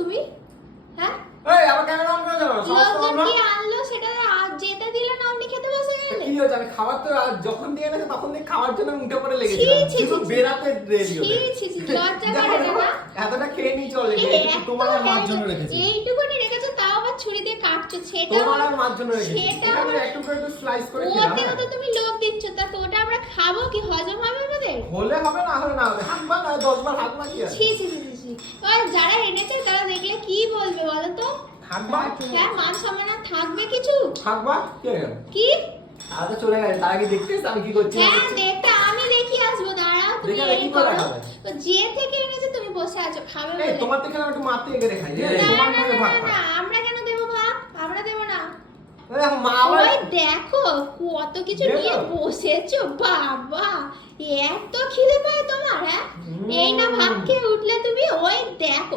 তুমি? হ্যাঁ, এই আবার ক্যামেরা অন করে দাও। লোকজন কি আনলো সেটা যেটা দিলে না অমনি খেতে বসে গেলে। কি হচ্ছে, আমি খাবার তো যখন দিয়ে এনেছে তখন দিয়ে খাওয়ার জন্য উঠে পড়ে ছি, লেগেছিলাম, ছি, শুধু ছি, বেরাতে দেরি ছি, হলো। ছি, ছি, লজ্জা দেখো, করে দেখো, না? এতটা খেয়ে নিয়ে চলে এই গেছে, এত তোমার আর মার হ্যাঁ, জন্য রেখেছি। এইটুকুনি রেখেছো, তাও আবার ছুরি দিয়ে কাটছো, সেটা তোমার আর মার জন্য রেখেছি, সেটা এখানে আবার- একটু করে একটু স্লাইস করে খেলাম। ওতেও তো তুমি লোভ দিচ্ছ, তা তো ওটা আমরা খাবো কি, হজম হবে আমাদের? হলে হবে না হলে না হবে, হাঁকবা না 10 বার হাঁকবা কি আছে? ছি ছি ছি ছি ছি। ওই যারা এনেছে তারা দেখলে কি বলবে বলো তো? হাঁকবা হ্যাঁ, মান সম্মান আর থাকবে কিছু? হাঁকবা কে? কি? আগে চলে গেছে, তার আগে দেখতে এসে আমি কি করছি না হ্যাঁ, করছি। দেখতে আমি দেখি আসবো, দাঁড়াও তুমি দেখে কি এই করে করো। দেখাবে? তো যে থেকে এনেছে তুমি বসে আছো খাবে এই বলে। তোমার থেকে আমি একটু মারতে এগিয়ে দেখাই, না সমান না করে না ভাগ না, আমরা কেন দেবো ভাগ? আমরা দেবো না। মা আবার ওই দেখো কত কিছু দেখো। নিয়ে বসেছো, বাবা এত খিদে পায় তোমার? হ্যাঁ, এই না ভাত খেয়ে উঠলে তুমি, ওই দেখো